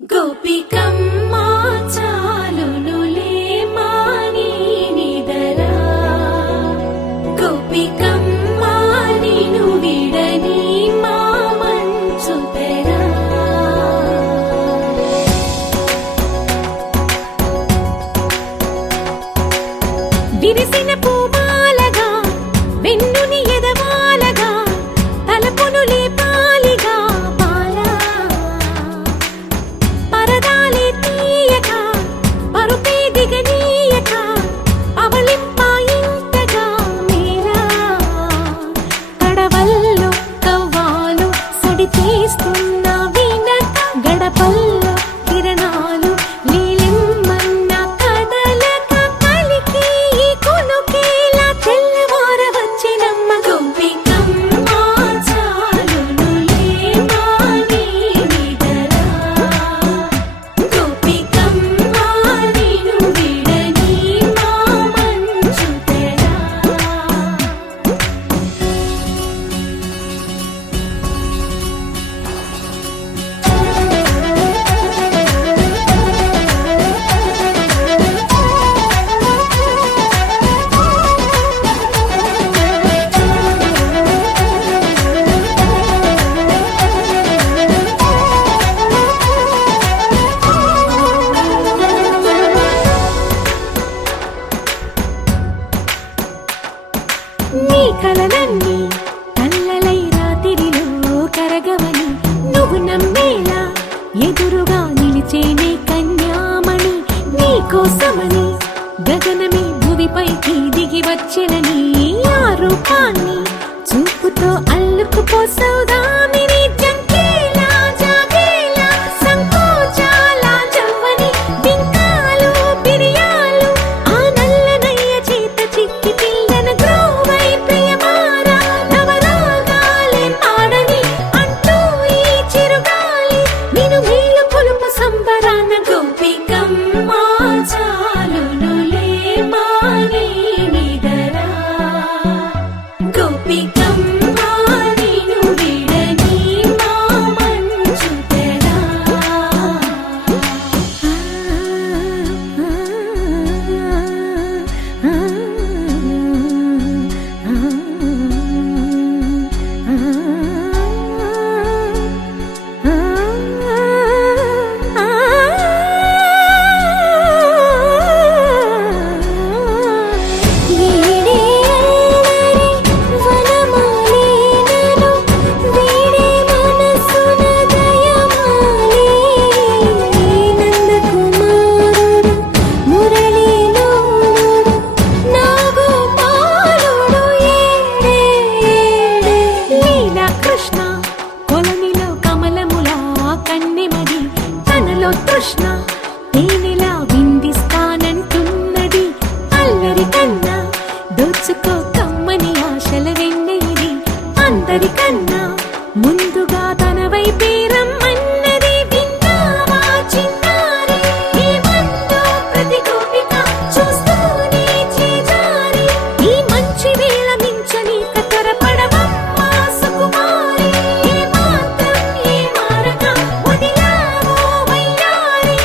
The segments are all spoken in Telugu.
గోపికమ్మా చాలునులే మాని నిదరా గోపికమ్మా నిను విడని మా మంచు తెరా విరిసిన పూమాలగా వెన్నుని ఎదవాలగా తలపును లేపాలిగా బాలా పరదాలే తీయక పరుపే దిగనీయక అవలింపాయింతగా మీరా కడవల్లో కవ్వాలు సడి చేస్తున్న వినక గడపల్లో కిరణాలు నీలిమ్మన్న కదలక కలికి ఈ కొనుకేలా తెల్లవార వచ్చినమ్మ గోపికమ్మా చాలునులే మాని నిదరా గోపికమ్మా నిను విడని మా మంచు తెరా నీ కలలన్నీ కల్లలై రాత్రిలో కరగవని నువ్వు నమ్మేలా ఎదురుగా నిలిచేనే కన్యామణి నీ కోసమని గగనమే భువిపైకి దిగి వచ్చెనని ఆ రూపాన్ని చూపుతో అల్లుకుపోసౌదామిని జంకేలా జాగేలా సంకోచాల జవ్వని బింకాలు బిరియాలు ఆ నల్లనయ్య చేత చిక్కి పిల్లన గ్రోవై ప్రియమారా నవరాగాలే పాడని అంటూ ఈ చిరుగాలి నిను మేలు పొలుపు సంబరాన గోపికమ్మా చాలునులే మాని నిదరా గోపికమ్మా నిను విడని మా మంచు తెరా వీడే అల్లరి వనమాలినను వీడే మనసున దయమాలి నందకుమారుడు మురళీలోనుడు నాగోపాలుడు ఏడే లీలా కృష్ణ కొలనిలో కమలములా కన్నెమది తనలో తృష్ణ తేనెలా విందిస్తానంటున్నది అల్లరి కన్నా దోచుకో కమ్మని ఆశల వెన్నెయిది అందరికన్నా ముందుగా తన వైపే రమ్మన్నది విన్నావా చిన్నారి ఈ మందో ప్రతి గోపిక చూస్తూనే చేజారి ఈ మంచి వేళ మించని కతరపడవమ్మా సుకుమారి ఏ మాత్రం ఏ మారక వదిలావో వయ్యారి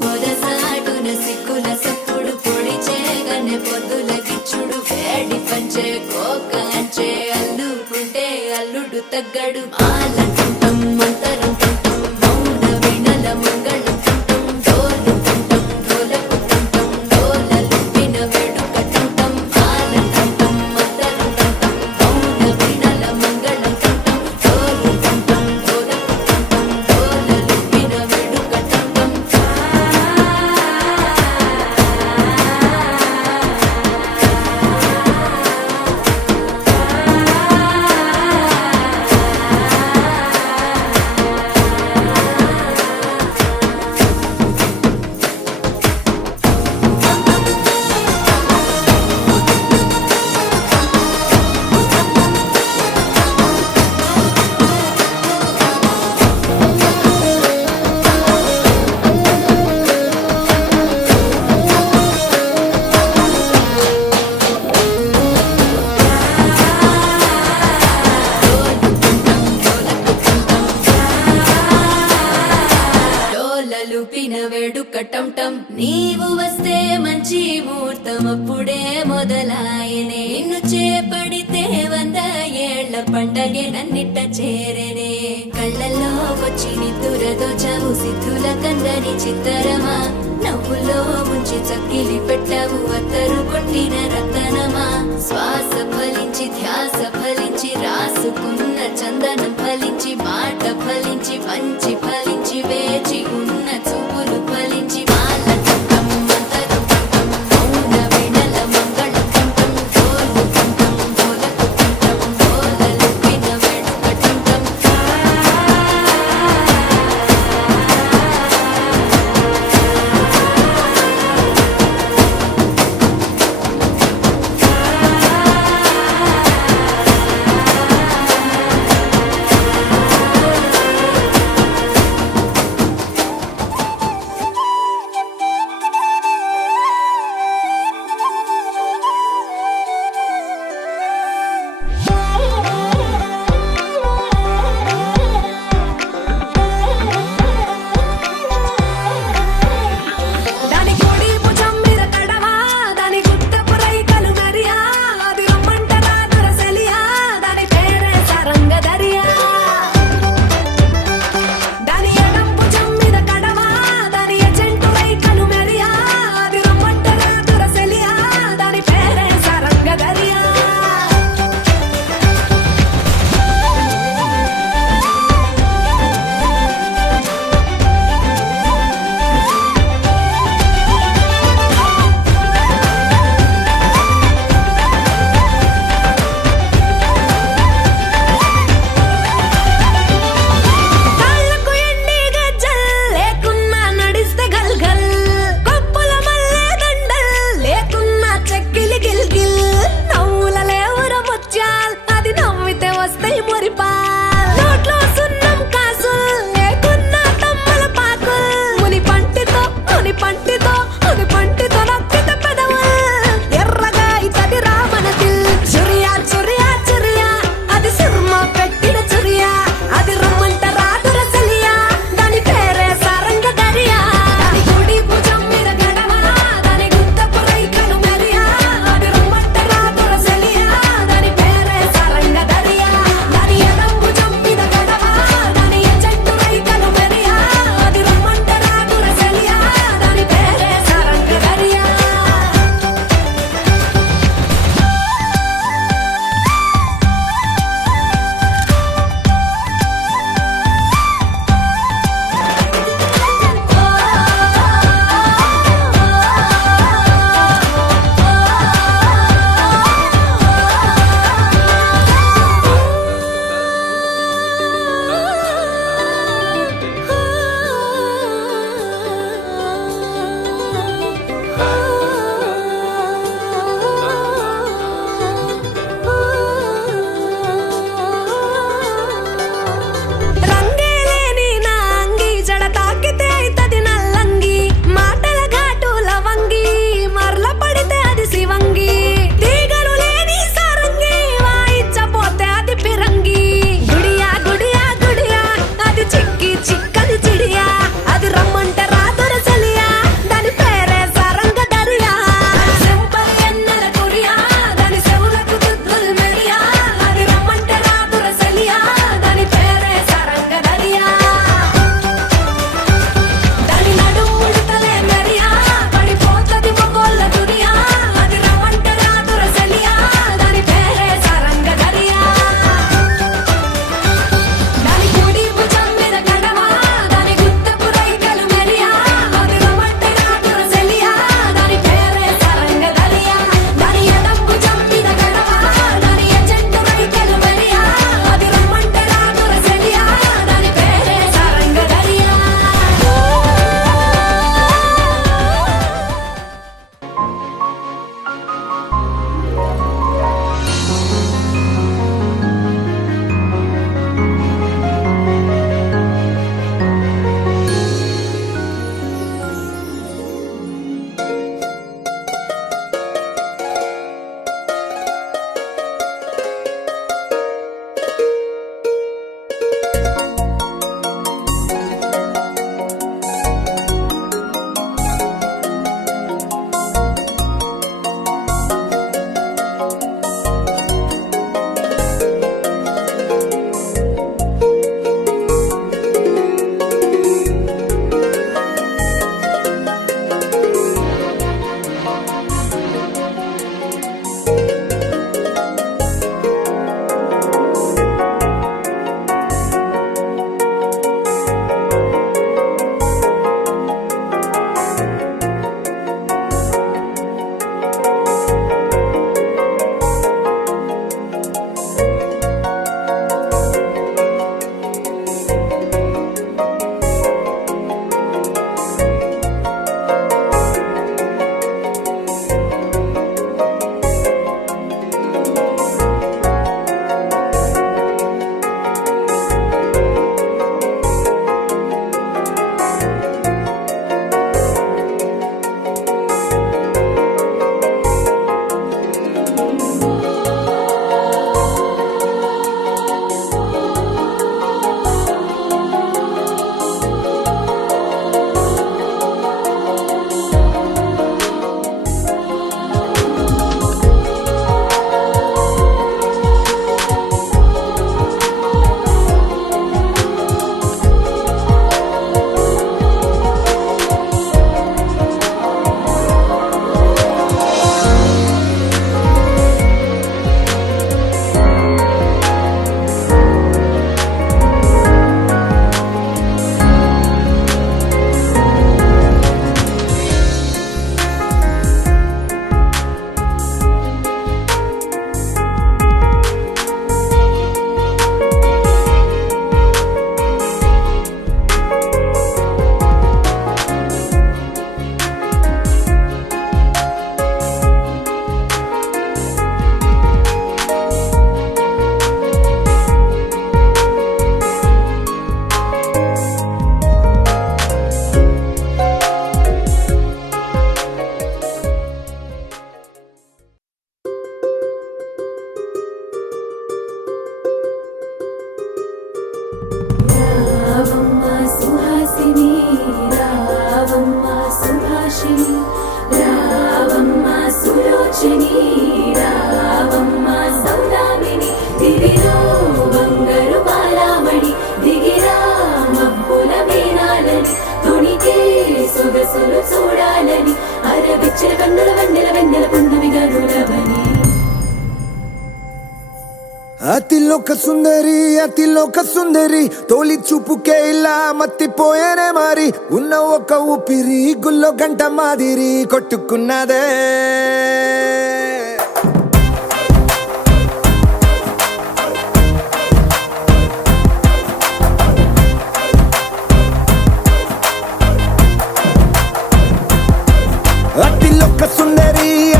పొదసాటున సిక్కుల సప్పుడు పొడి చేయగానే పొద్దుల గిచ్చుడు వేడి పంచే కోక అంచే అల్లుకుంటే అల్లుడు తగ్గడు మాలంటుంటాం మంతరంటుంటాం మౌన వినల మంగళంటుంటాం డోలుతుంటాం డోలకుతుంటాం డోలలుంపిన వేడుకటుంటాం మాలంటుంటాం మంతరంటుంటాం మౌన వినల మంగళంటుంటాం డోలుతుంటాం డోలకుతుంటాం డోలలుంపిన వేడుకటుంటాం డోలలుపిన వేడుకటంటం నీవు వస్తే మంచి ముహూర్తం అప్పుడే మొదలాయనే నిన్ను చేపడితే 100 ఏళ్ల పండగే నన్నిట్ట చేరనే కళ్ళల్లో వచ్చి నిద్దురదోచావు సిద్ధుల కందని చిత్తరమా నవ్వులో ముంచి చక్కిలి పెట్టావు అత్తరు కొట్టిన రతనమా శ్వాస ఫలించి ధ్యాస ఫలించి రాసుకున్న చందనం ఫలించి మాట ఫలించి మంచి ఫలించి వేచి ఉన్న చూపులు ఫలించి మాలకంఠం మంతరకంఠం మౌన వినల మంగళకంఠం డోలుకంఠం డోలకుకంఠం డోలలుపిన వేడుకటంటం రావమ్మ సుభాషిణి రావమ్మ సులోచని రావమ్మ సౌదామిని దివిలో బంగారు బాలామణి దిగిరా మబ్బుల మేనాలని తుణికే సొగసులు చూడాలని అరవిచ్చల కన్నుల వెన్నెల వెన్నెల పున్నమి గనులవని అతిలోక సుందరి తోలి చూపుకే ఇలా మత్తిపోయేనే మారి ఉన్న ఒక ఊపిరి గుల్లో గంట మాదిరి కొట్టుకున్నదే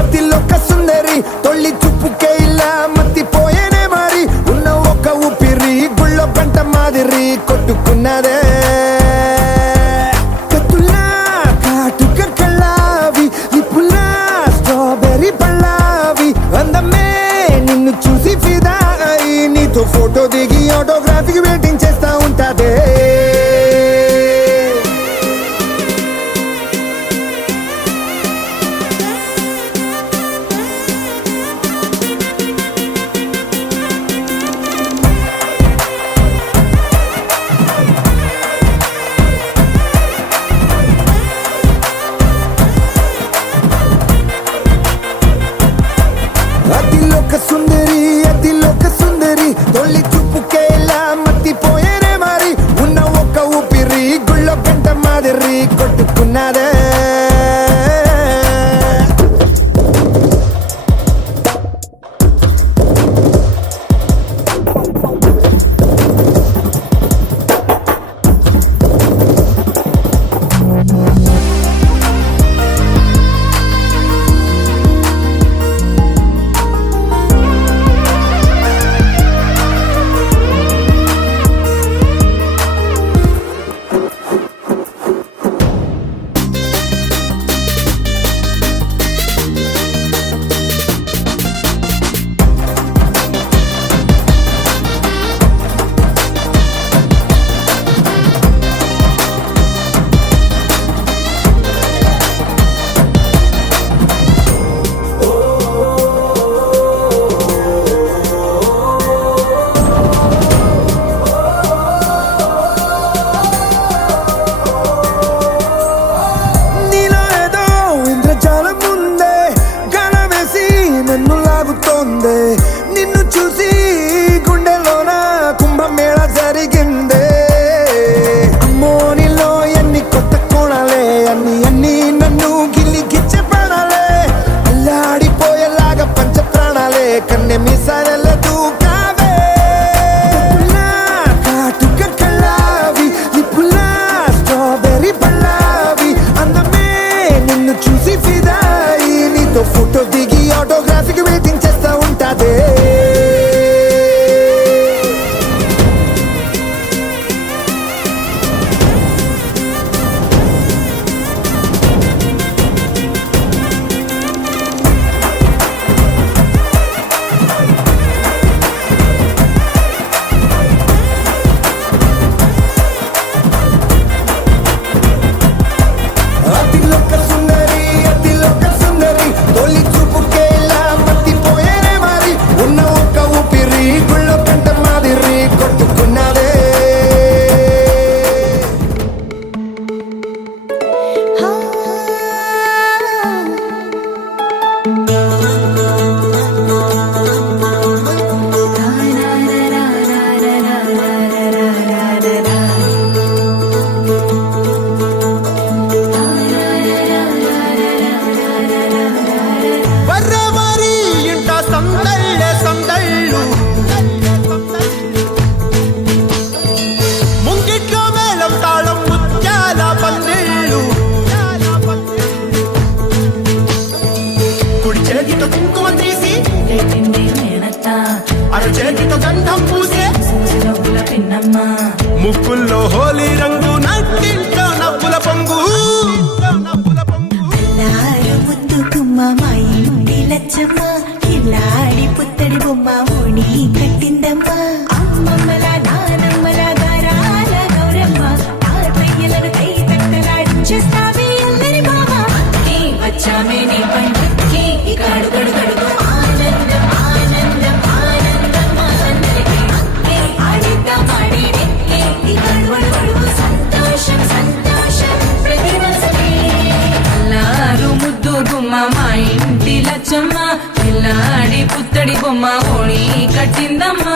అతిలోక సుందరి తొలి చూపుకే ఇలా మత్తిపోయేనే మారి ఉన్న ఒక ఊపిరి గుళ్ళో గంట మాదిరి కొట్టుకున్నదే కత్తులా కాటుక కళ్ళావి లిప్పులా స్ట్రాబెర్రీ పళ్ళావి అందమే నిన్ను చూసి ఫిదా అయి నీతో ఫోటో దిగి ఆటోగ్రాఫీకి వెయిటింగ్ చేస్తా ఉంటాదే అతిలోక సుందరి తొలి చూపుకే ఇలా మత్తిపోయేనే మారి ఉన్న ఒక ఊపిరి గుళ్ళో గంట మాదిరి కొట్టుకున్నదే నిన్ను చూసి గుండెలోన కుంభమేళ జరిగిందే అమ్మో నీలో ఎన్ని కొత్త కోణాలే అన్ని నన్ను గిల్లి గిచ్చపడాలే అల్లాడిపోయేలాగా పంచ ప్రాణాలే కన్నె మీసాల దూకావే కాటుక కళ్ళావి లిప్పులా స్ట్రాబెర్రీ పళ్ళావి అందమే నిన్ను చూసి ఫిదాయి నీతో ఫోటో దిగి ఆటోగ్రాఫీకి వెయిటింగ్ చేస్తా ఉంటాదే అతిలోక సుందరి తొలి చూపుకే ఇలా మత్తిపోయేనే మారి ఉన్న ఒక ఊపిరి గుళ్ళో గంట మాదిరి కొట్టుకున్నదే సందళ్ళు ముంగిట్లో మేళం తాళం ముత్యాల పందిళ్ళు కుడి చేతితో కుంకుమ తీసి అర చేతితో గంధం పూసే పిన్నమ్మ ముక్కుల్లో హోలీ రంగు నట్టింట్లో నవ్వుల పొంగు లచ్చమ్మ కిల్లాడి పుత్తడి బొమ్మ ఓణి కట్టిందమ్మ అమ్మమ్మల నానమ్మల గారాల గౌరమ్మ తాతయ్యలను కై తట్టలాడించేస్తావే పుత్తడి బొమ్మ ఓణి కట్టిందమ్మా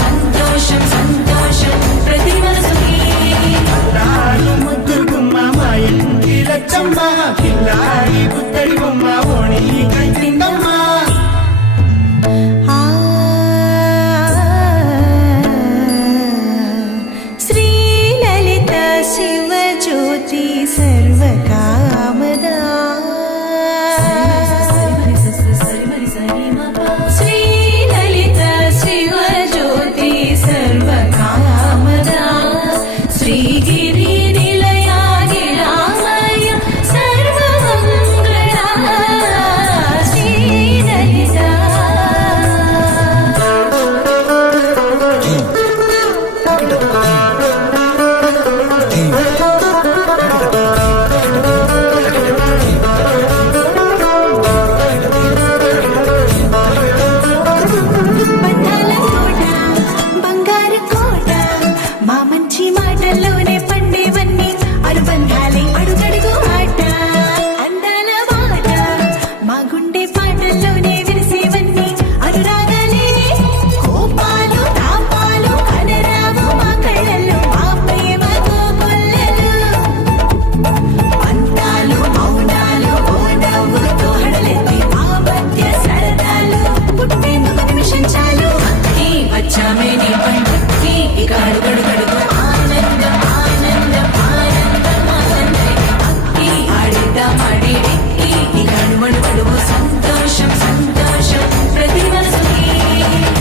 సంతోషం సంతోషం ప్రతి మనసుకి ముద్దు గుమ్మ మాయంటి లచ్చమ్మ పిల్లాడి పుత్తడి బొమ్మ ఓణి కట్టిందమ్మ శ్రీ లలిత శివ జ్యోతి సర్వకామదా శ్రీగిరి నిలయాగి రామయ్య సర్వమంగళ శ్రీలలిత బంధాల కోట బంగారు కోట మా మంచి మాటల్లోనే పండేవన్నీ అనుబంధాలే అడుగడుగు ఆట అందాల మాట మా గుండె పాటల్లోనే విరిసేవన్నీ అనురాగాలే కోపాలు తాపాలు కనరావు మా కళ్ళల్లో మా ప్రేమ కోకొల్లలు అంతాలు మౌనాలు ఓ నవ్వుతో హడలెత్తి మా మధ్య సరదాలు పుట్టేందుకు నిమిషం చాలు వచ్చామే నీ పంటకి ఇక అడుగడుగడుగు ఆనందం ఆనందం ఆనందం ఆనందం ఆడిద్దాం ఆడేకి ఇక అడుగడుగడుగు సంతోషం సంతోషం ప్రతి మనసుకి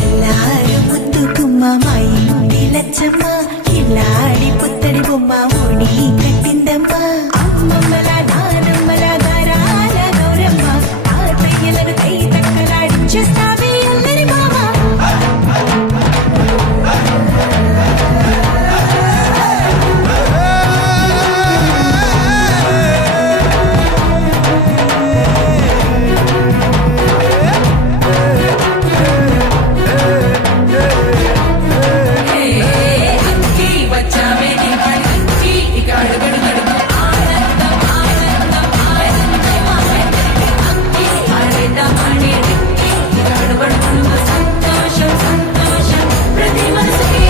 ఎల్లారు ముద్దు గుమ్మ మా ఇంటి లచ్చమ్మ ఇల్లాడి పుత్తడి బొమ్మ ఓణి కట్టిందమ్మ అమ్మమ్మల నానమ్మల గారాల గౌరమ్మ తాతయ్యలను కై తక్కలాడించేస్తావే అల్లరి మామ వచ్చామే నీ పంటకి ఇక అడుగడుగడుగు ఆనందం ఆనందం ఆనందం ఆనందం ఆడిద్దాం ఆడేకి ఇక అడుగడుగడుగు సంతోషం సంతోషం ప్రతి మనసుకి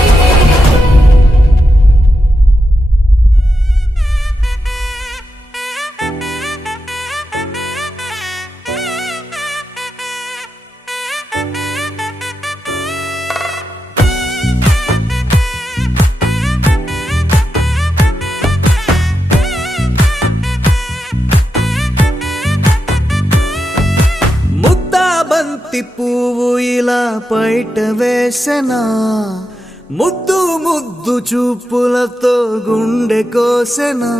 ముద్దా బంతి పువ్వు ఇలా బయట వేసెనా ముద్దు ముద్దు చూపులతో గుండె కోసెనా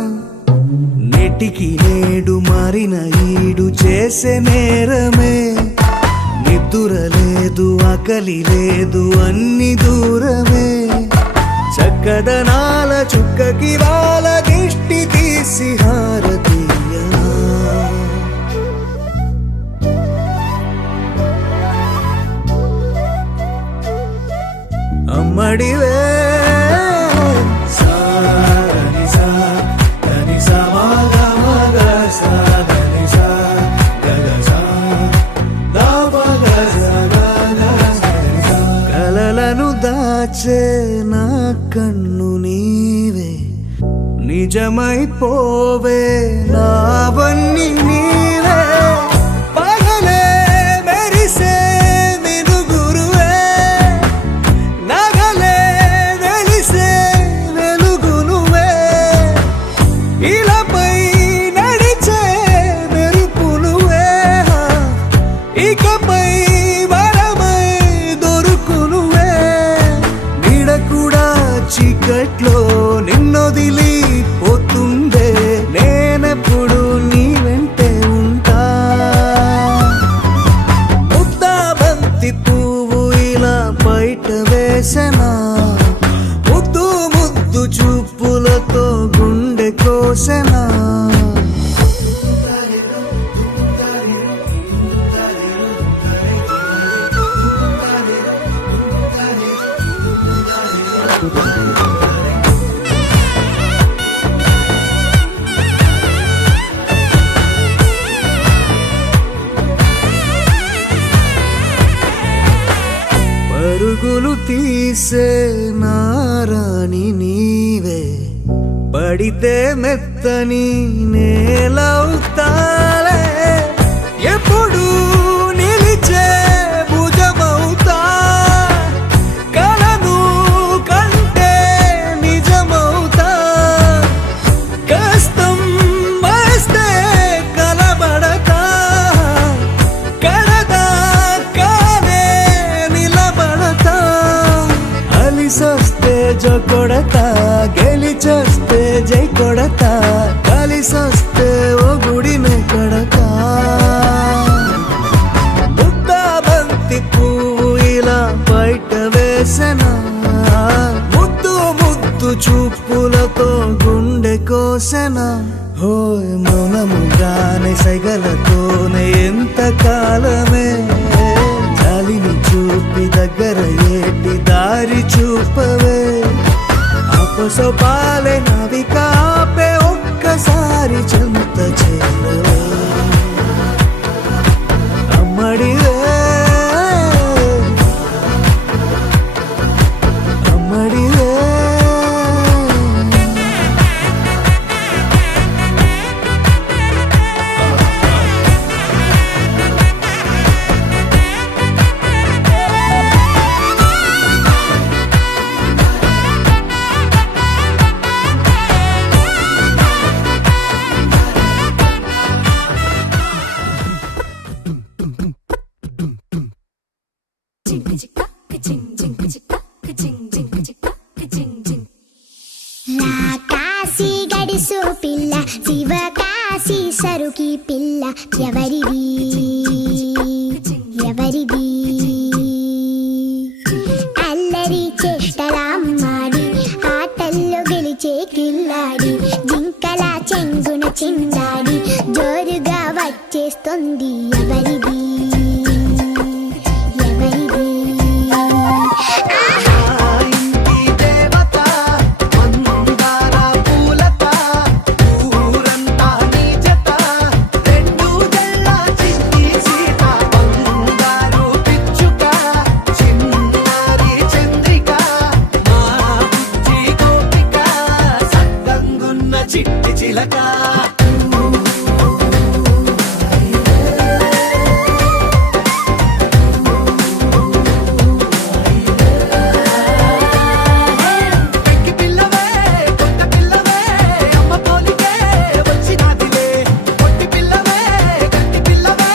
నెటికి నేడు మారిన ఈడు చేసే నేరమే నిద్దుర లేదు ఆకలి లేదు అన్ని దూరమే చక్కదనాల చుక్కకి వాళ్ళ దిష్టి తీసి హారతీయనా అమ్మడివే దాచే నా కన్ను నీవే నిజమైపోవే నావన్నీ నీవే పగలే మెరిసే మినుగురువే నగలే వెలిసే వెలుగు నువ్వే ఇలాపై నడిచే మెరుపు నువ్వే ఇకపై వరమై దొరుకు నువ్వే నీడ కూడా చీకట్లో నిన్నొదిలి పోతుందే నేనెప్పుడు నీ వెంటే ఉంటా ముద్దా బంతి పువ్వు ఇలా బయట వేసెనా ముద్దు ముద్దు చూపులతో గుండె కోసెనా పరుగులు తీసే నారాణి నీవే పడితే మెత్తని నేలవుతాలే ఎప్పుడు నిలిచే భుజమవుతా కలను కంటే నిజమవుతా కష్టం వస్తే కలబడతా కడదాకానే నిలబడతా అలిసొస్తే జో కొడతా గెలిచొస్తే జై కొడతా కలిసొస్తే ఓ గుడినే కడతా ముద్దా బంతి పువ్వు ఇలా బయట వేసెనా ముద్దు ముద్దు చూపులతో గుండె కోసెనా హోయ్ మౌనముగానే సైగలతోనే ఎంత కాలమే చాలిని చూపి దగ్గర ఏటి దారి చూపవే అపసొపాలే నవికాపే ఒక్కసారి చెంత చేరవే అమ్మడివే అమ్మడివే కాశీ గడిసు పిల్ల శివ కాశీ సరుకి పిల్ల ఎవరిది ఎవరిది అల్లరి చేష్టలామ్మాడి ఆటల్లో గెలిచే కిల్లాడి జింకల చెంగున చిందాడి జోరుగా వచ్చేస్తుంది ఎవరిది ఎవరిది చిట్టి చిలక పెక్కి పిల్లవే కొత్త పిల్లవే అమ్మ పోలికే వచ్చినాదిలే పొట్టి పిల్లవే గట్టి పిల్లవే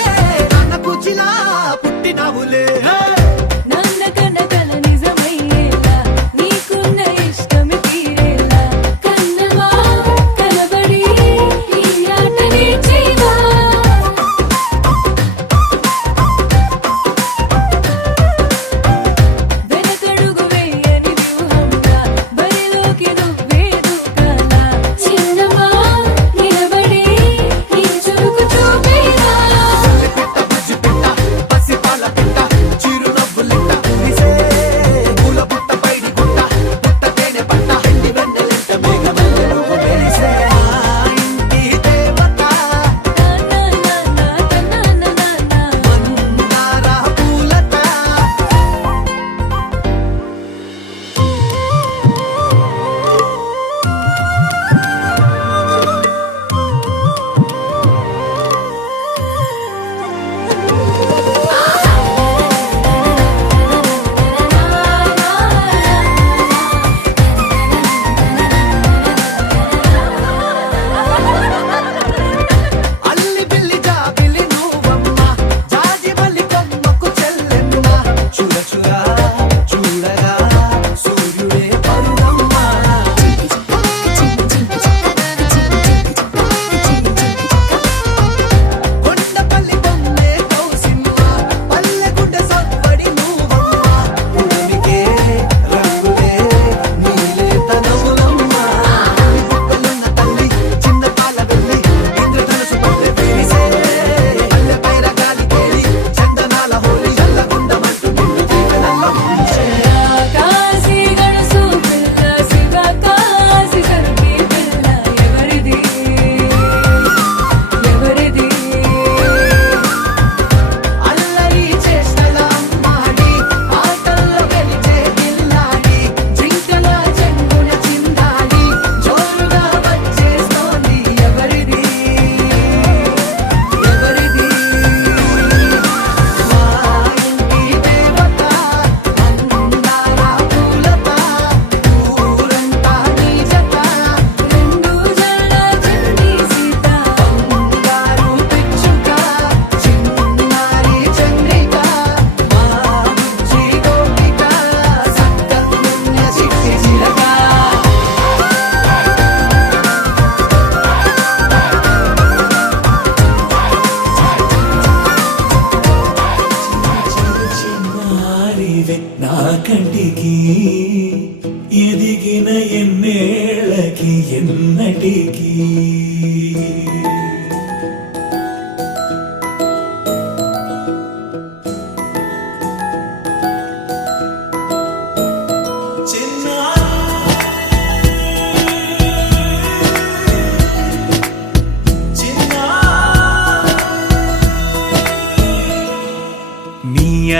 నాన్న కూచిలా పుట్టినావులే నాన్న కన్న కల నిజమయ్యేలా నీకున్న ఇష్టమి తీరేలా కన్నవా కనబడి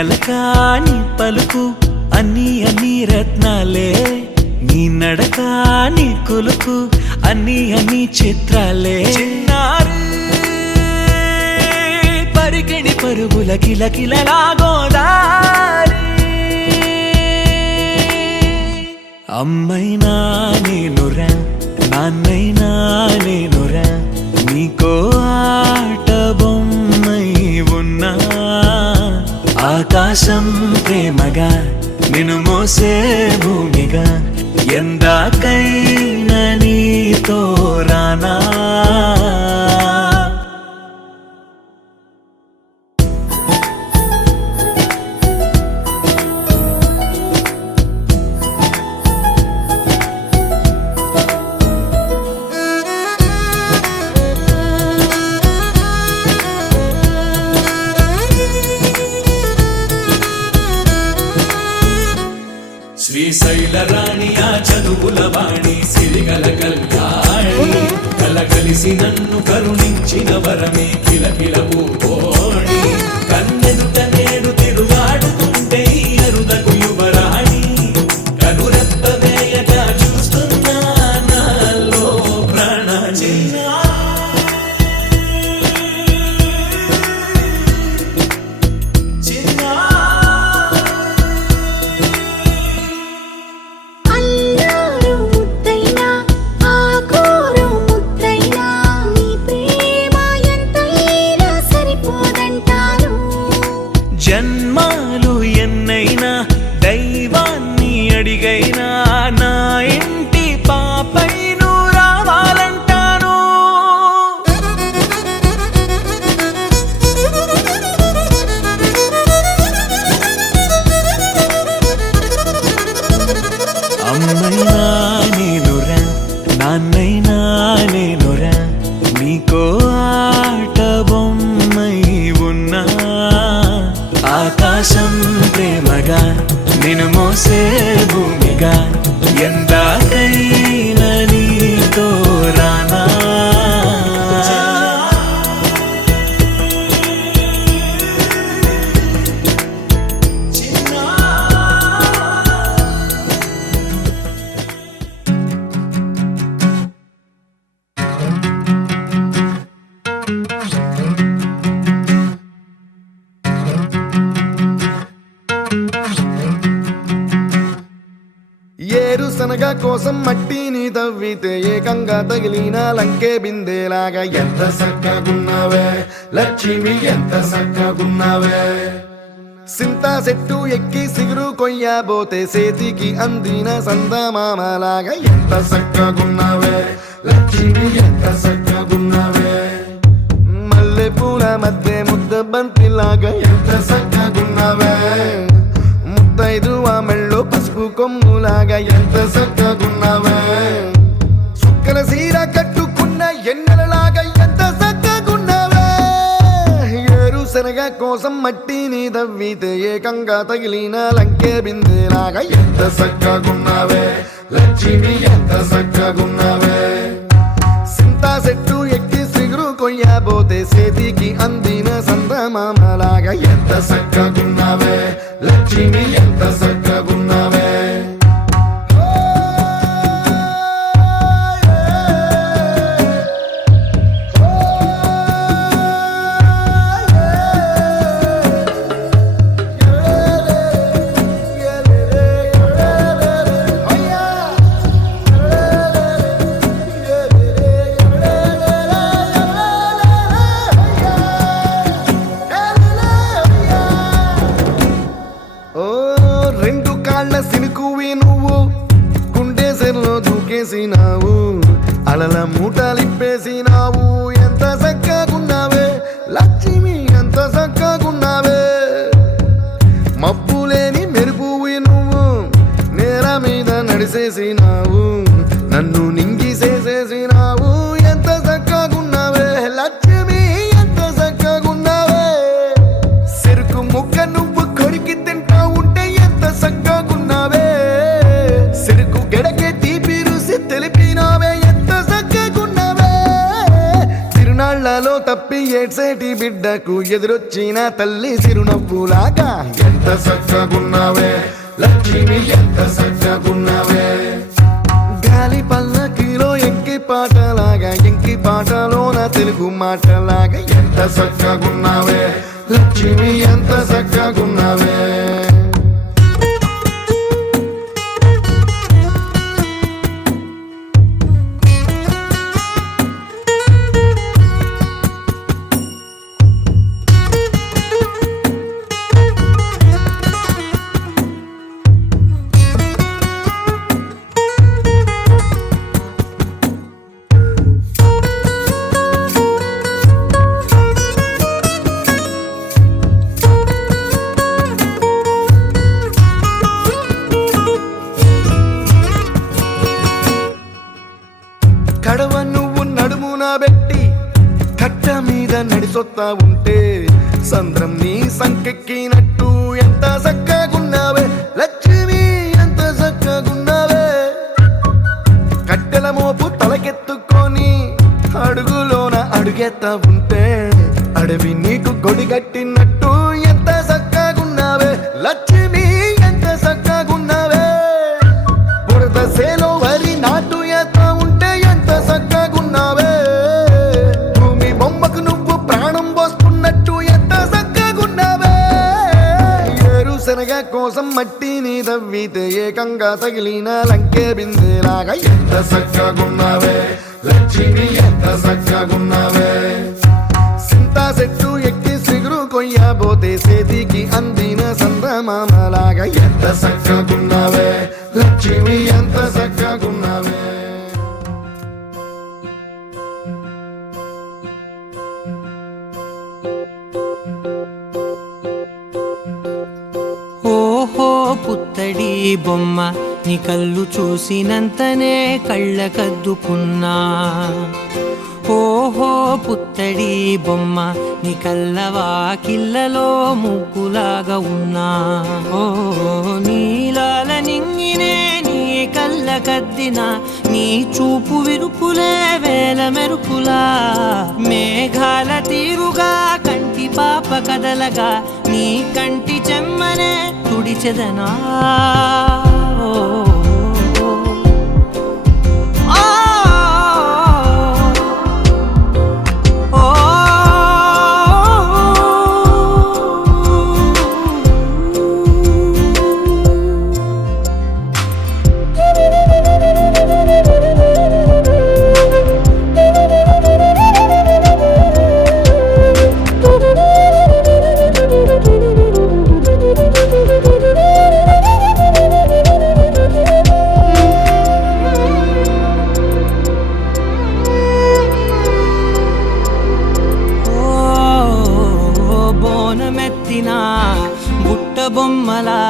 అలక నీ పలుకు అన్ని అన్ని రత్నాలే, నీ నడక నీ కులుకు అన్ని అన్ని చిత్రాలే. చిన్నారి పరికిణి పరుగుల కిలకిలలా గోదారి, అమ్మైనా నేనురా నాన్నైనా నేనురా, నీకో ఆట బొమ్మై ఉన్నా. ఆకాశం ప్రేమగా నిన్ను మోసే భూమిగా, ఎందాకైనా నీతో రానా. శ్రీశైల రాణి ఆ చదువుల వాణి, సిరిగల కళ్యాణి, కలగలిసి నన్ను కరుణించిన వరమే కిలకిల పూకోణి. కన్నెదుట నేడు తిరుగాడుతుంటే అరుదకు యువరాణి, కనురెప్ప వేయక చూస్తున్నా నాలో ప్రాణ. అల్లారు ముద్దైనా ఆకోరు ముద్దైనా, నీ ప్రేమ ఎంతైనా సరిపోదంటారు. జన్మాలు ఎన్నైనా దైవాన్ని అడిగైనా, నా ఇంటి పాపై నువ్వు రావాలంటాను. అమ్మైనా నేనురా నాన్నైనా నేనురా, నీకో ఆట బొమ్మై ఉన్నా. ఆకాశం ప్రేమగా నిన్ను మోసే భూమిగా, ఎందాకైనా నీతో రానా. ఏరుశనగ కోసం మట్టిని తవ్వితే ఏకంగా తగిలిన లంకే బిందేలాగా, ఎంత సక్కగున్నావే లక్ష్మి ఎంత సక్కగున్నావే. సింతా చెట్టు ఎక్కి సిగురు కొయ్యబోతే చేతికి అందిన సందమామలాగా, ఎంత సక్కగున్నావే లక్ష్మి ఎంత సక్కగున్నావే. మల్లె పూల మధ్య ముద్ద బంతిలాగా ఎంత సక్కగున్నావే. ముద్దైదు మెళ్ళో పసుపు కొమ్ములాగా ఎంత సక్కగున్నావే. సుక్కల సీర కట్టుకున్న ఎన్నెలలాగా ఎంత సక్కగున్నావే. ఏరుశనగ కోసం మట్టిని తవ్వితే ఏకంగా తగిలిన లంకే బిందేలాగా, ఎంత సక్కగున్నావే లక్ష్మి ఎంత సక్కగున్నావే. సింతా చెట్టు ఎక్కి సిగురు కొయ్యబోతే చేతికి అందిన సందమామలాగా, ఎంత సక్కగున్నావే లక్ష్మి ఎంత సక్కగున్నావే. రెండు కాళ్ళ సినుకువి నువ్వు, గుండె సెల్లో దూకేసినావు, అలల మూటలిప్పేసినావు. ఎంత సక్కగున్నావే లక్ష్మి ఎంత సక్కగున్నావే. మబ్బులేని మెరుపువి నువ్వు, నేల మీద నడిసేసినావు, నన్ను నింగిసేసేసినావు. ఎంత సక్కగున్నావే లక్ష్మి ఎంత సక్కగున్నావే. చెరుకు ముక్క నువ్వు కొరికి తింటా ఉంటే ఎంత సక్కగున్నావే. చెరుకు గడకే తీపి రుసి తెలిపినావే ఎంత సక్కగున్నావే. తిరునాళ్లలో తప్పి ఏడ్సేటి బిడ్డకు ఎదురొచ్చిన తల్లి చిరునవ్వులాగా ఎంత సక్కగున్నావే లక్ష్మి ఎంత సక్కగున్నావే గాలి పల్లకిలో ఎంకి పాటలాగా ఎంకి పాటలోన తెలుగు మాటలాగా ఎంత సక్కగున్నావే లక్ష్మి ఎంత సక్కగున్నావే కడవ నువ్వు నడుమున పెట్టి కట్ట మీద నడిసొత్తా ఉంటే సంద్రం నీ సంకెక్కినట్టు ఎంత సక్కగున్నావే లక్ష్మి ఎంత సక్కగున్నావే కట్టెల మోపు తలకెత్తుకొని అడుగులోన అడుగెత్తా ఉంటే అడవి నీకు గొడిగట్టినట్టు ఎంత సక్కగున్నావే లక్ష్మి ఎంత సక్కగున్నావే బురద సేలో వరి నాటు ఎత్తా ఉంటే ఎంత సక్కగున్నావే భూమి బొమ్మకు నువ్వు ప్రాణం పోస్తున్నట్టు ఎంత సక్కగున్నావే ఏరుశనగ కోసం మట్టిని తవ్వితే ఏకంగా తగిలిన లంకే బిందెలాగా ఎంత సక్కగున్నావే లక్ష్మి ఎంత సక్కగున్నావే సింతా చెట్టు ఎక్కి సిగురు కొయ్యబోతే చేతికి అందిన సందమామలాగా ఎంత సక్కగున్నావే లక్ష్మి ఎంత సక్కగున్నావే ఓహో పుత్తడి బొమ్మ నీ కళ్ళు చూసినంతనే కళ్ళకద్దుకున్నా ఓహో పుత్తడి బొమ్మ నీ కళ్ళవాకిళ్ళలో ముగ్గులాగా ఉన్నా ఓ నీలాల నింగినే నీ కళ్ళకద్దిన నీ చూపు విరుపులే వేల మెరుపులా మేఘాల తీరుగా కంటి పాప కదలగా నీ కంటి చెమ్మనే తుడిచెదనా బుట్ట బొమ్మలా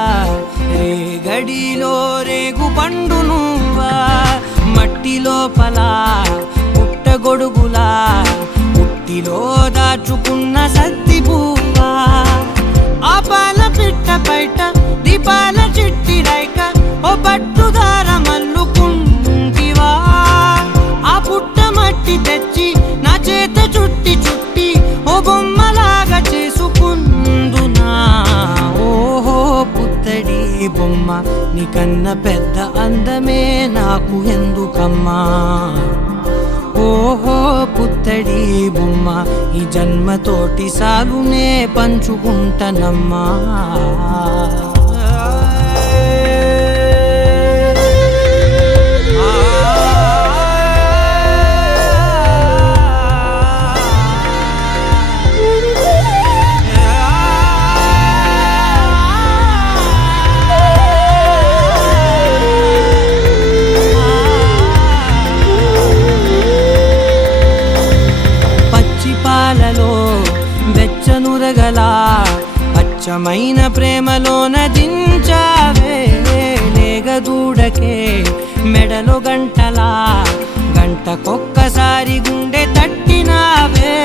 రేగడిలో రేగు పండు నువ్వా మట్టి లోపల పుట్ట గొడుగులా పుట్టిలో దాచుకున్న సత్తి పువ్వా ఆ పాల పిట్ట బయట దీపాల చిట్టి రైక ఓ పట్టుదార మల్లుకుంటివా ఆ పుట్ట మట్టి తెచ్చి నా చేత చుట్టి చుట్టి ఓ బొమ్మలాగా చేసుకుందునా ఓహో పుత్తడి బొమ్మ నీకన్న పెద్ద అందమే నాకు ఎందుకమ్మా ఓహో పుత్తడి బొమ్మ ఈ జన్మతోటి సాగునే పంచుకుంటనమ్మా వెచ్చనురగల అచ్చమైన ప్రేమలోన దించావే లేగదూడకే మెడలో గంటలా గంటకొక్కసారి గుండె తట్టినావే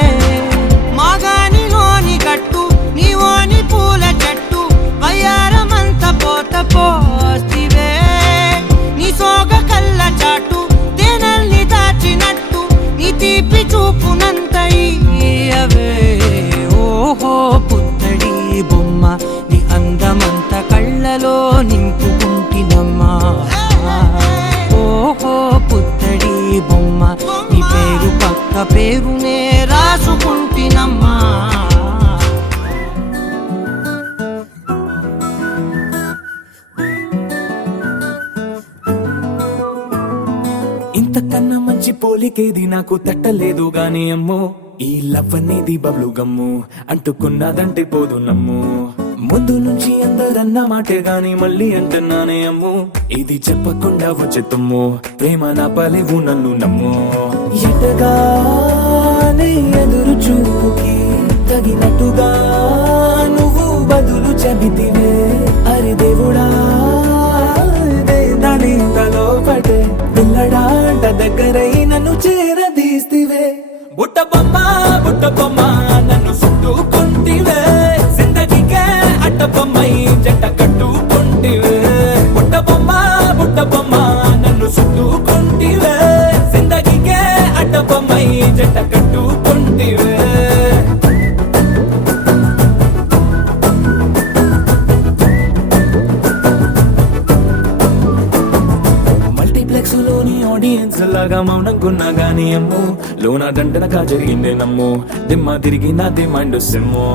మాగానిలోని గట్టు నీవోని పూల చెట్టు వయ్యారమంత పోత పోస్తివే నీ సోగ కళ్ళ చాటు తేనల్ని దాచినట్టు నీ తీపి చూపునంత ఇయ్యవే ఓహో పుత్తడి బొమ్మ నీ అందమ పేరునే రాసుకుంటినమ్మా. ఇంతకన్నా మంచి పోలికేది నాకు తట్టలేదు గాని అమ్మో, ఈ లవ్ అనేది బబ్లు గమ్ము అంటుకున్నదంటే పోదు నమ్ము. ముందు నుంచి అందరన్న మాటే గాని మళ్ళీ అంటున్నానే అమ్ము, ఇది చెప్పకుండా వచ్చే తుమ్ము, ప్రేమ నా పలేవు నన్ను నమ్ము. ఎటగానే ఎదురు చూపుకి తగినట్టుగా నువ్వు బదులు చెబితివే. అరే దేవుడా దాని తలో పటే పిల్లడాంట దగ్గరై నన్ను చేరదీస్తివే. బుట్ట బొమ్మ నన్ను చుట్టుకుంటివే, జిందగీకే అట్ట బొమ్మై జంట కట్టుకుంటివే. బుట్ట బొమ్మ నన్ను చుట్టుకుంటివే, జిందగీకే అట్ట బొమ్మై జంట కట్టుకుంటివే. మల్టీప్లెక్స్ లోని ఆడియన్స్ లాగా మౌనంకున్నా గానీ అమ్ము, లోన దండనగా జరిగిందే నమ్ము, దిమ్మ తిరిగి నా దిమ్మండు సిమ్ము.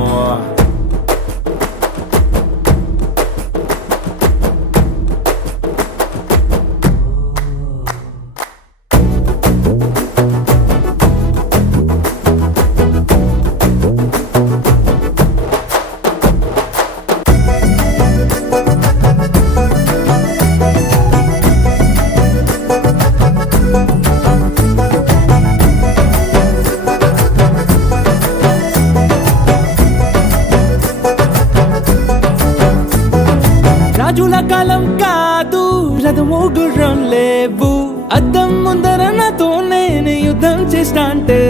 రాజుల కాలం కాదు, రథము గుర్రం లేవు, అద్దం ముందర నాతో నేను యుద్ధం చేస్తా అంటే,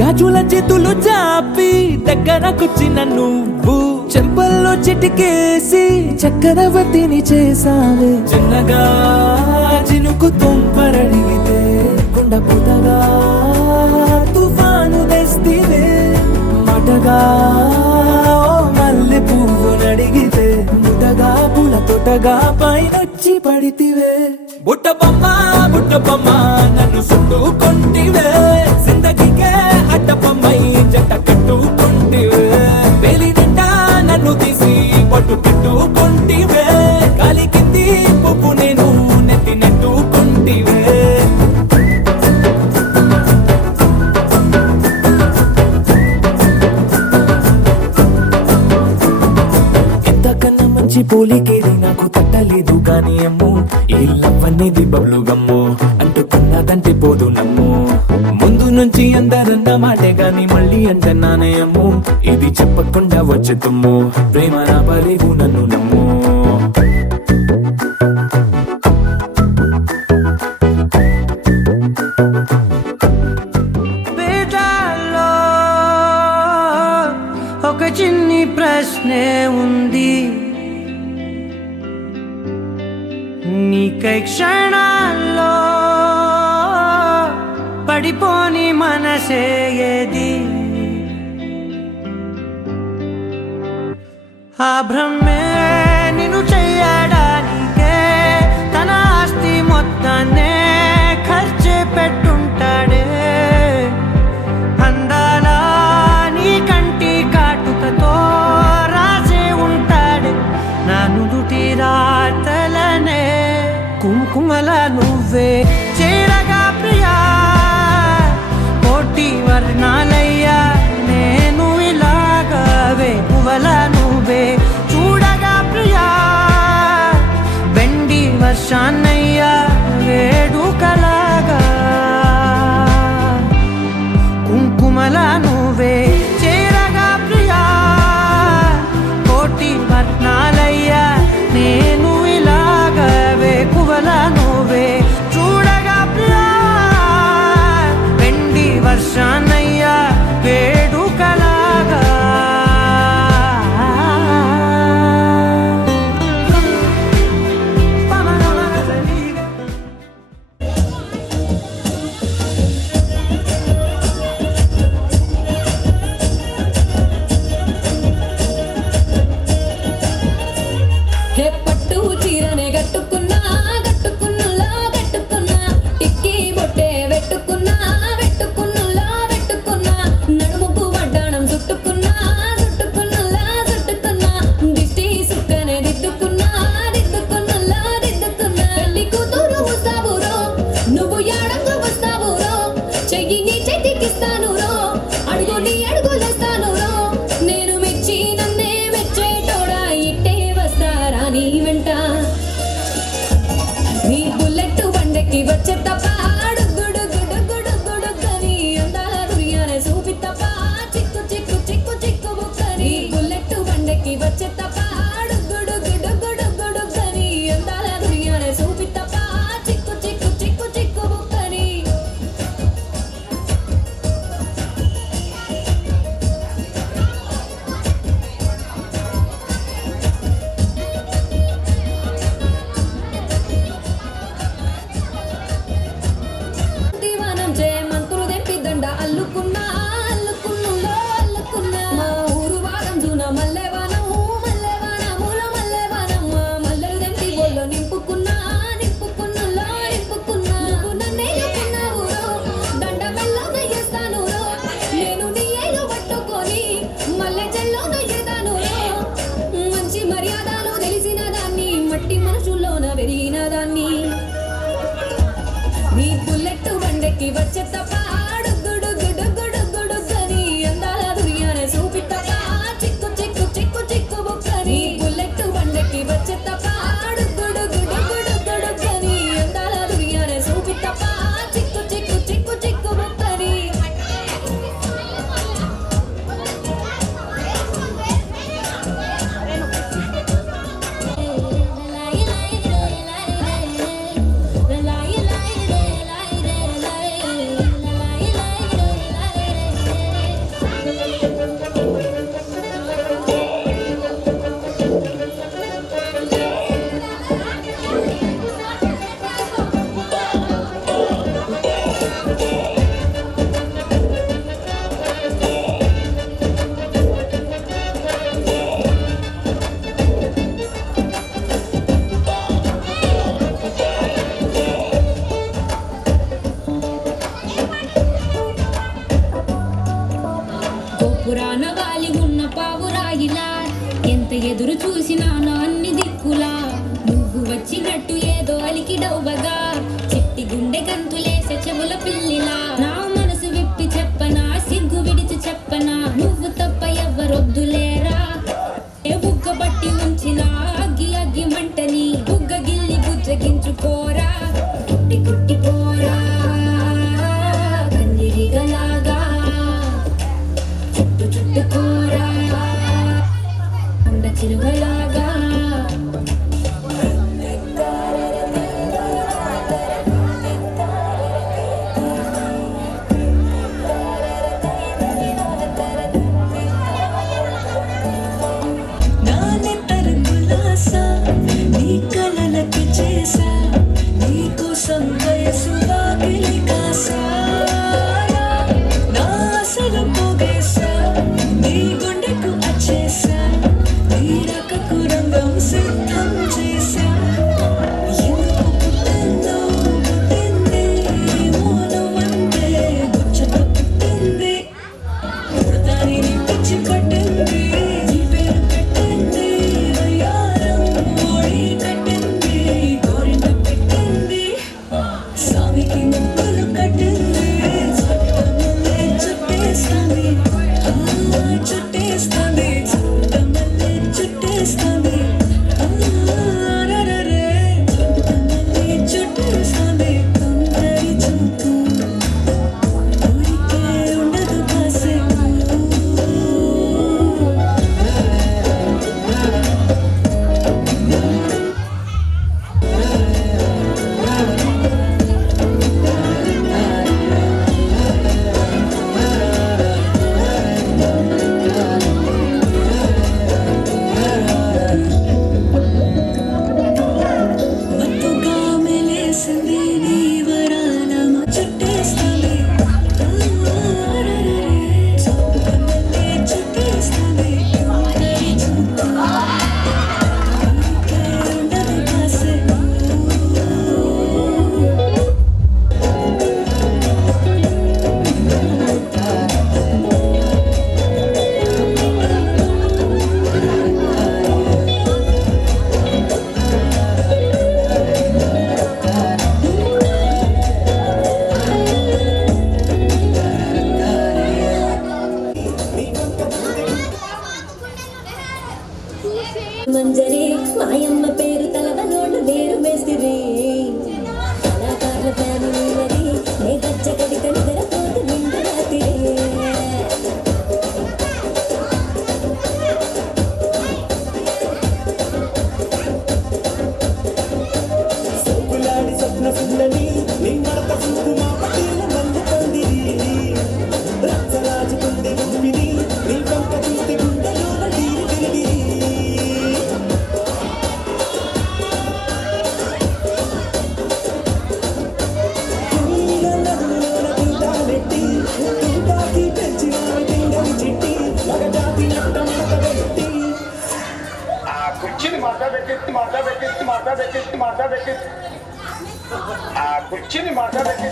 గాజుల చేతులు చాపి దగ్గరకొచ్చిన నువ్వు, చెంపల్లో చిటికేసి చక్రవర్తిని చేసావే. చిన్నగా చినుకు తుంపరడిగితే కుండ పుటగా తుఫాను తెస్తివే. మాటగా మల్లె పువ్వు నడిగితే ముటగా పుల తొటగా పైనొచ్చి పడితివే. బుట్ట బొమ్మ నన్ను చుట్టుకుంటివే, జిందగీకే అట్ట బొమ్మై జంట కట్టుకుంటివే. వేలి నిండా నన్ను తీసి పట్టు పెట్టుకుంటివే, కాలి కింది పువ్వు నేను నెత్తి నెట్టుకుంటివే. ఎంతకన్నా మంచి పోలికేది నాకు తట్టలేదు గాని అమ్ము, ఈ లవ్ అనేది బబ్లు గమ్ము అంటుకున్నదంటే పోదు నమ్ము. ముందు నుంచి అందరన్న మాటే గాని మళ్ళీ అంటున్నానే అమ్ము, ఇది చెప్పకుండా వచ్చే తుమ్ము, ప్రేమ నా పలేవు నన్ను నమ్ము. వేదాల్లో ఒక చిన్ని ప్రశ్నే ఉంది, నీకై క్షణాల్లో పడిపోని మనసే ఏది? ఆ భ్రమే నిన్ను చెయ్యడానికే తన ఆస్తి మొత్తాన్నే ఖర్చే పెట్టుంటాడే. అందాల నీ కంటి కాటుకతో రాసే ఉంటాడే నా నుదుటి రాతలనే. కుంకుమల నువ్వే చేరగా ప్రియా, కోటి వర్ణాలయ్యా నేను ఇలాగవే. పువ్వల నువ్వే చూడగా ప్రియా, వెండి వర్షాన్నయ్యా వేడుకలాగా. కుంకుమల నువ్వే చేరగా ప్రియా, కోటి వర్ణాలయ్యా నేను ఇలాగవే. పువ్వల నువ్వే చూడగా ప్రియా, వెండి వర్షాన్నయ్యా వేడుకలాగా. నీ బుల్లెట్ బండెక్కి వచ్చే తప్ప గుడుగుడుగుడుగుడుగుడుగని అందాల దుర్యానే చూపి తప్ప చిక్కు చిక్కు చిక్కు చిక్కు బుక్కని బుల్లెట్ బండెక్కి వచ్చే తప్ప గుడుగుడుగుడుగుడుగని అందాల దుర్యానే చూపి తప్ప చిక్కు చిక్కు చిక్కు చిక్కు బుక్కని దీవానం మంత్రులు తెంపి దండ అల్లుకున్నా అల్లుకున్నులో అల్లుకున్నా మా ఊరు వాదం జూన మల్లెవానం మల్లెవానముల మల్లెవానం మల్లెలు తెంపి ఒళ్ళో నింపుకున్నా నింపుకున్నులో నింపుకున్నా నువ్వు నన్నేలుకున్నావు దండ మెల్లో నయ్యేస్తాను నేను నీ ఏలు పట్టుకొని మల్లె చెల్లో నయ్యేదాను మంచి మర్యాదలు తెలిసిన దాన్ని మట్టి మనుషుల్లోన పెరిగిన దాన్ని నీ బుల్లెట్ బండెక్కి వచ్చే తప్ప గుడుగుడుగుడుగుడుగని అందాల దుర్యానే చూపి తప్ప చిక్కు చిక్కు చిక్కు చిక్కు బుక్కని బుల్లెట్ బండెక్కి వచ్చే తప్ప గుడుగుడుగుడుగుడుగని అందాల దుర్యానే చూపి తప్ప చిక్కు చిక్కు చిక్కు చిక్కు బుక్కని గోపురాన వాలి ఉన్న పావురాయిలా ఎంత ఎదురు చూసినానో అన్ని దిక్కులా నువ్వు వచ్చినట్టు ఏదో అలికి డవ్వగా చిట్టి గుండె గంతులేసే చెవుల పిల్లిలా నా మనసు విప్పి చెప్పనా సిగ్గు విడిచి చెప్పనా నువ్వు తప్ప ఎవ్వరొద్దులేరా ఏ బుగ్గ బట్టి ఉంచిన అగ్గి అగ్గి మంటని బుగ్గ గిల్లి బుజ్జగించుకోరా కుట్టి కుట్టి పోరా కందిరిగలాగా చుట్టు చుట్టుకోరా కొండ చిరువలాగా వచ్చింది మాట్లాడేది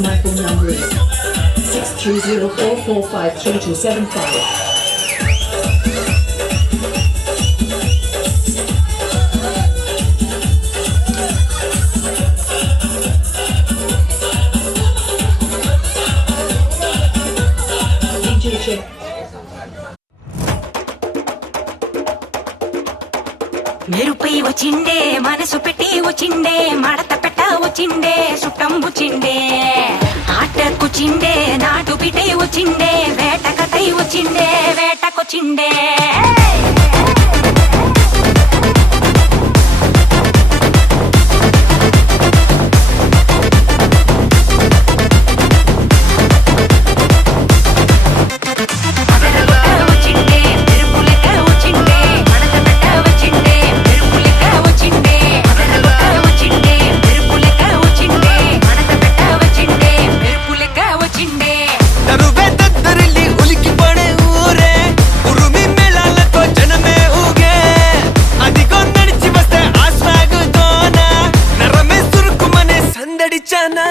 My phone number is 630-445-3275. DJ check. మెరుపై వచ్చిండే మనసు పెట్టి వచ్చిండే మడత పెట్ట వచ్చిండే సుట్టం వచ్చిండే ఆటకొచ్చిండే నాటు పిటే వచ్చిండే వేట కథై వచ్చిండే వేటకొచ్చిండే తరువే దద్దరిల్లి ఉలికి పడే ఊరే ఉరుమి మేళాలతో జనమే ఊగే అదిగో నడిచి వస్తే ఆ స్వాగు దోన నరమే సురుకుమనే సందడి చానా